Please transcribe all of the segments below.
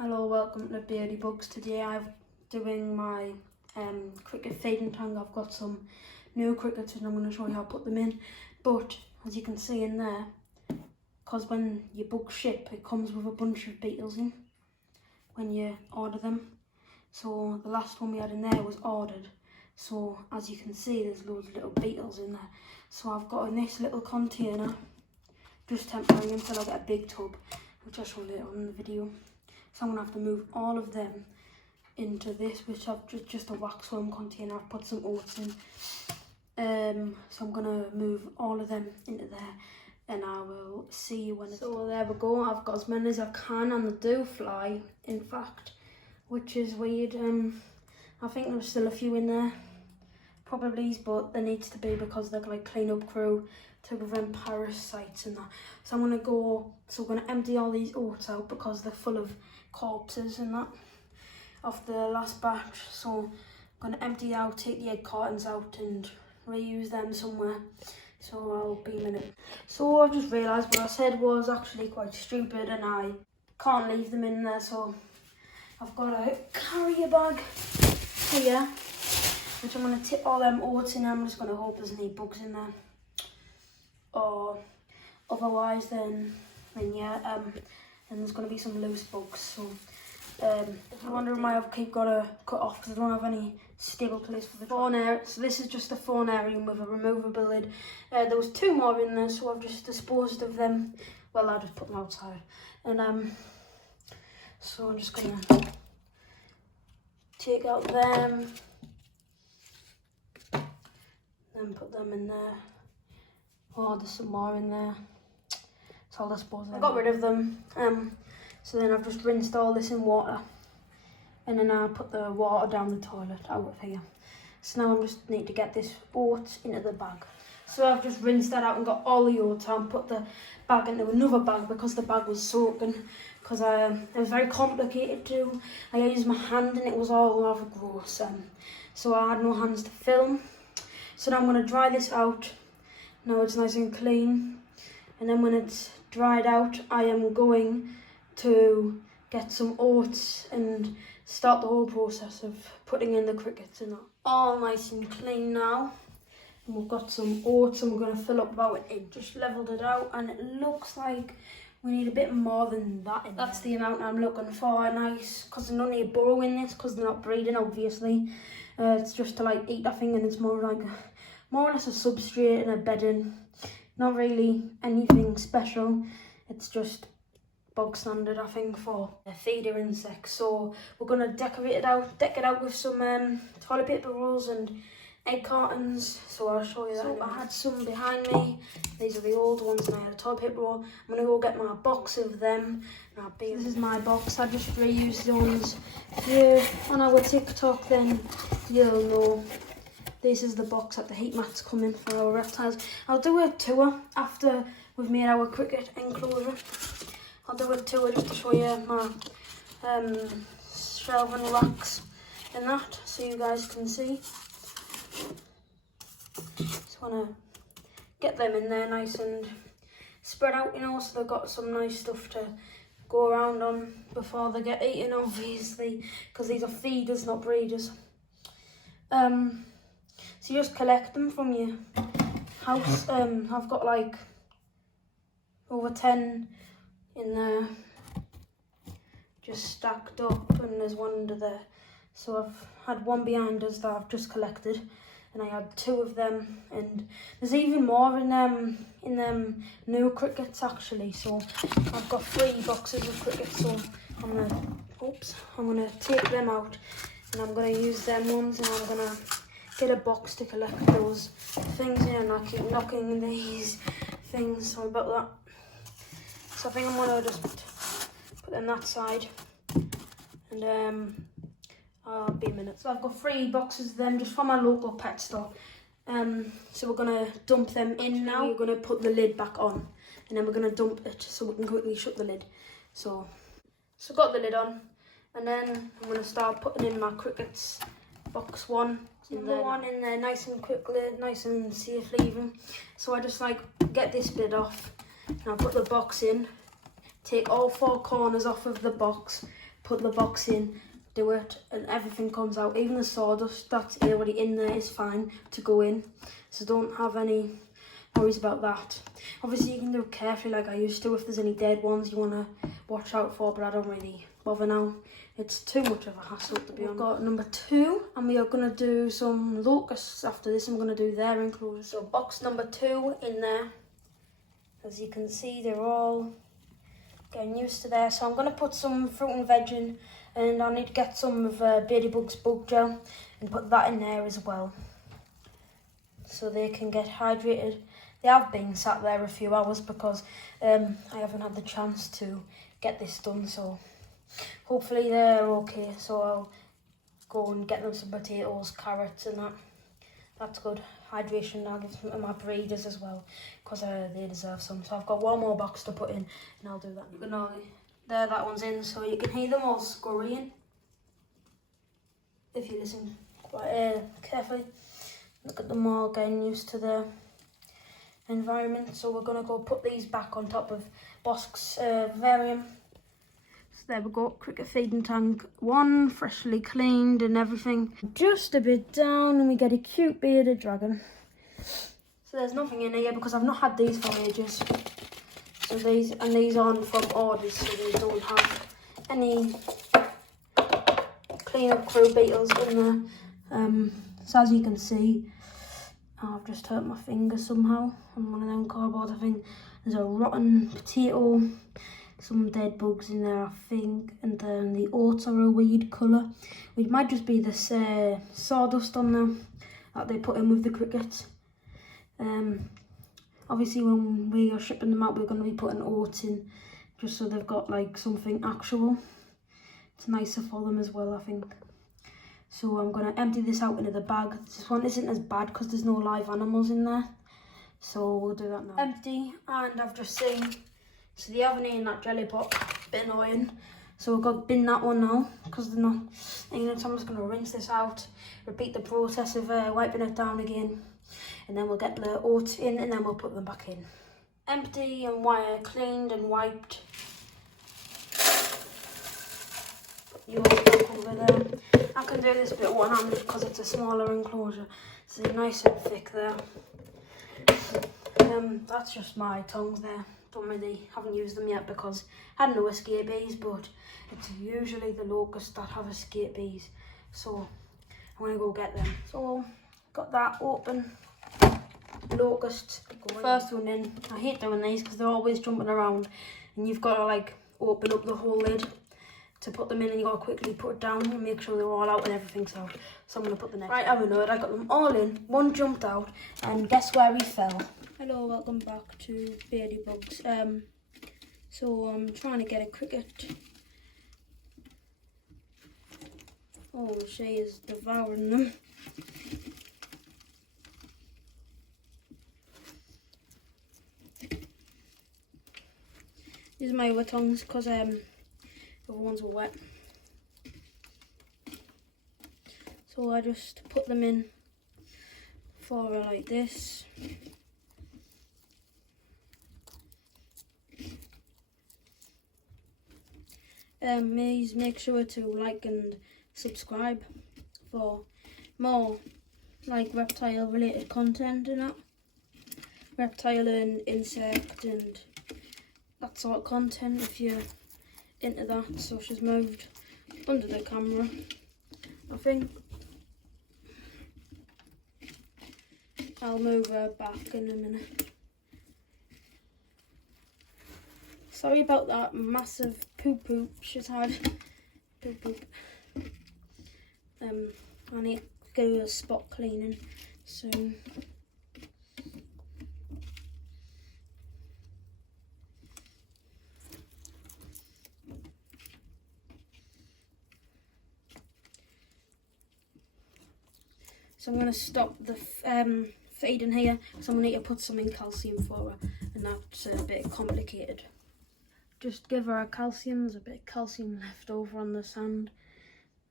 Hello, welcome to Beardie Bugs. Today I'm doing my cricket feeding tank. I've got some new crickets and I'm going to show you how to put them in. But as you can see in there, because when you bug ship, it comes with a bunch of beetles in when you order them. So the last one we had in there was ordered. So as you can see, there's loads of little beetles in there. So I've got in this little container, just temporarily until I get a big tub, which I'll show you later on in the video. So I'm going to have to move all of them into this, which I've just a wax foam container. I've put some oats in. So I'm going to move all of them into there and I will see you when it's... So there we go, I've got as many as I can and they do fly, in fact, which is weird. I think there's still a few in there, probably, but there needs to be because they're like clean up crew to prevent parasites and that. So I'm going to go, so we're going to empty all these oats out because they're full of corpses and that off the last batch. So I'm going to empty out, take the egg cartons out and reuse them somewhere. So I'll be a minute. So I've just realised what I said was actually quite stupid and I can't leave them in there. So I've got a carrier bag here, which I'm going to tip all them oats in. I'm just going to hope there's any bugs in there. Or otherwise then yeah, and there's going to be some loose bugs. So if you're wondering why I've got to cut off because I don't have any stable place for the fawn area. So this is just a fawnarium with a removable lid. There was two more in there, so I've just disposed of them. Well, I just put them outside. And so I'm just going to take out them, then put them in there. Oh, there's some more in there, so I'll dispose of them. I got rid of them, so then I've just rinsed all this in water, and then I put the water down the toilet out of here. So now I just need to get this oats into the bag. So I've just rinsed that out and got all the oats out and put the bag into another bag because the bag was soaking, because it was very complicated to do. I used my hand and it was all rather gross, so I had no hands to film. So now I'm going to dry this out. Now it's nice and clean, and then when it's dried out I am going to get some oats and start the whole process of putting in the crickets and that. All nice and clean now, and we've got some oats and we're going to fill up about it. Just levelled it out and it looks like we need a bit more than that in That's there. The amount I'm looking for. Nice, because there's only a burrow in this because they're not breeding obviously. It's just to like eat, I think, and it's more like more or less a substrate and a bedding. Not really anything special. It's just bog standard, I think, for a feeder insect. So we're gonna deck it out with some toilet paper rolls and egg cartons. So I'll show you that. So I had some behind me. These are the old ones, and I had a toilet paper roll. I'm gonna go get my box of them. This is my box. I just reused the ones. If you're on our TikTok, then you'll know. This is the box that the heat mats come in for our reptiles. I'll do a tour after we've made our cricket enclosure. I'll do a tour just to show you my shelving racks and that, so you guys can see. Just want to get them in there nice and spread out, you know, so they've got some nice stuff to go around on before they get eaten, obviously, because these are feeders, not breeders. So you just collect them from your house. I've got like over 10 in there, just stacked up, and there's one under there. So I've had one behind us that I've just collected, and I had 2 of them, and there's even more in them new crickets actually. So I've got 3 boxes of crickets. So I'm gonna take them out, and I'm gonna use them ones, and I'm gonna get a box to collect those things in, and I keep knocking these things, sorry about that. So I think I'm gonna just put them that side, and I'll be a minute. So I've got 3 boxes of them just from my local pet store. So we're gonna dump them in now. We're gonna put the lid back on, and then we're gonna dump it so we can quickly shut the lid. So got the lid on, and then I'm gonna start putting in my crickets. Box 1. Number 1 in there, nice and quickly, nice and safely even. So I just like get this bit off, and I put the box in, take all 4 corners off of the box, put the box in, do it, and everything comes out. Even the sawdust that's already in there is fine to go in, so don't have any worries about that. Obviously you can do it carefully like I used to if there's any dead ones you want to watch out for, but I don't really bother now. It's too much of a hassle, to be honest. We've got number 2, and we are going to do some locusts after this. I'm going to do their enclosure. So box number 2 in there. As you can see, they're all getting used to there. So I'm going to put some fruit and veg in, and I need to get some of Beardie Bug's bug gel and put that in there as well, so they can get hydrated. They have been sat there a few hours because I haven't had the chance to get this done, so hopefully they're okay. So I'll go and get them some potatoes, carrots and that. That's good hydration. I'll give some to my breeders as well because they deserve some. So I've got one more box to put in and I'll do that. You can all, there, that one's in, so you can hear them all scurrying if you listen quite carefully. Look at them all getting used to the environment. So we're going to go put these back on top of Bosk's vivarium. So there we go, cricket feeding tank 1, freshly cleaned and everything. Just a bit down and we get a cute bearded dragon. So there's nothing in here because I've not had these for ages. So these aren't from orders, so they don't have any clean-up crew beetles in there. So as you can see, I've just hurt my finger somehow on one of them cardboard. I think there's a rotten potato, some dead bugs in there I think, and then the oats are a weed colour, which might just be this sawdust on them that they put in with the crickets. Obviously when we are shipping them out we're going to be putting oats in, just so they've got like something actual. It's nicer for them as well, I think. So I'm going to empty this out into the bag. This one isn't as bad because there's no live animals in there. So we'll do that now. Empty, and I've just seen, so they haven't eaten that jelly pot, bit annoying. So we've got to bin that one now because they're not, so I'm just going to rinse this out, repeat the process of wiping it down again. And then we'll get the oats in and then we'll put them back in. Empty and cleaned and wiped. Yours back over there. I can do this bit one-handed because it's a smaller enclosure, so they're nice and thick there. That's just my tongs there. Haven't used them yet because I had no escapees, but it's usually the locusts that have escapees, so I'm gonna go get them. So got that open locust. First one in. I hate doing these because they're always jumping around, and you've got to like open up the whole lid to put them in, and you got to quickly put it down and make sure they're all out and everything's out. So I'm going to put the next. Right, I don't know, I got them all in, one jumped out, and guess where he fell? Hello, welcome back to Beardie Bugs. So I'm trying to get a cricket. Oh, she is devouring them. These are my other tongs because the other ones were wet. So I just put them in for like this. Please make sure to like and subscribe for more like reptile related content and that. Reptile and insect and that sort of content if you're into that. So she's moved under the camera, I think. I'll move her back in a minute. Sorry about that massive poop she's had. Poop. I need to do a spot cleaning soon. So I'm going to stop the feeding here, so I'm going to need to put some in calcium for her, and that's a bit complicated. Just give her a calcium. There's a bit of calcium left over on the sand.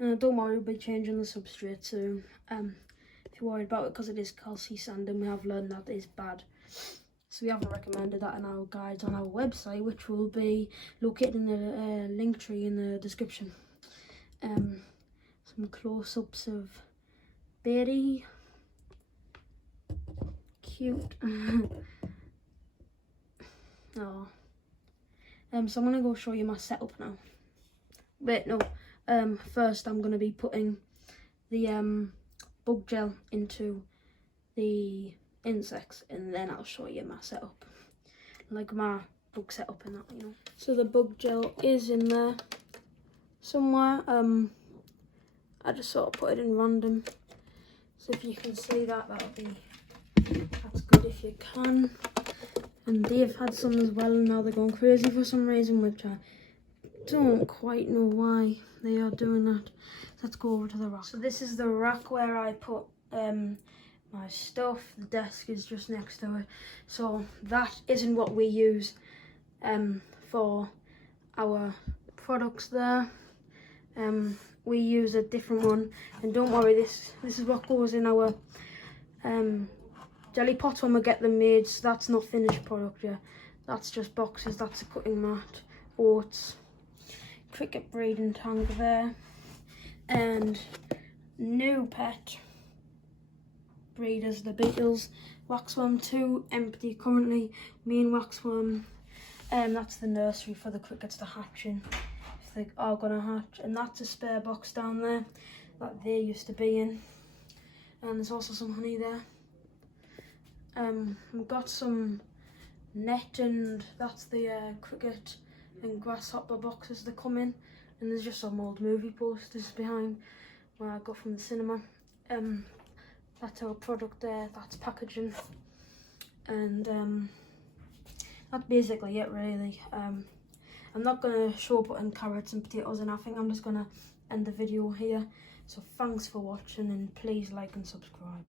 Don't worry, we'll be changing the substrate soon. If you're worried about it, because it is calci sand and we have learned that is bad. So we haven't recommended that in our guides on our website, which will be located in the link tree in the description. Some close-ups of Beardie. Cute. Oh. So I'm gonna go show you my setup now. Wait, no. First I'm gonna be putting the bug gel into the insects, and then I'll show you my setup, like my bug setup and that, you know. So the bug gel is in there somewhere. I just sort of put it in random. So if you can see that, that's good if you can. And they've had some as well, and now they're going crazy for some reason, which I don't quite know why they are doing that. Let's go over to the rack. So this is the rack where I put my stuff. The desk is just next to it. So that isn't what we use for our products there. We use a different one, and don't worry, this is what goes in our jelly pots when we get them made. So that's not finished product yet. That's just boxes. That's a cutting mat, oats, cricket breeding tank there, and new pet breeders, the beetles. Waxworm 2 empty currently. Main waxworm, that's the nursery for the crickets to hatch in if they are gonna hatch, and that's a spare box down there that they used to be in, and there's also some honey there. We've got some net, and that's the cricket and grasshopper boxes that come in, and there's just some old movie posters behind where I got from the cinema. That's our product there, that's packaging, and that's basically it really. I'm not going to show putting carrots and potatoes in. I think I'm just going to end the video here. So thanks for watching, and please like and subscribe.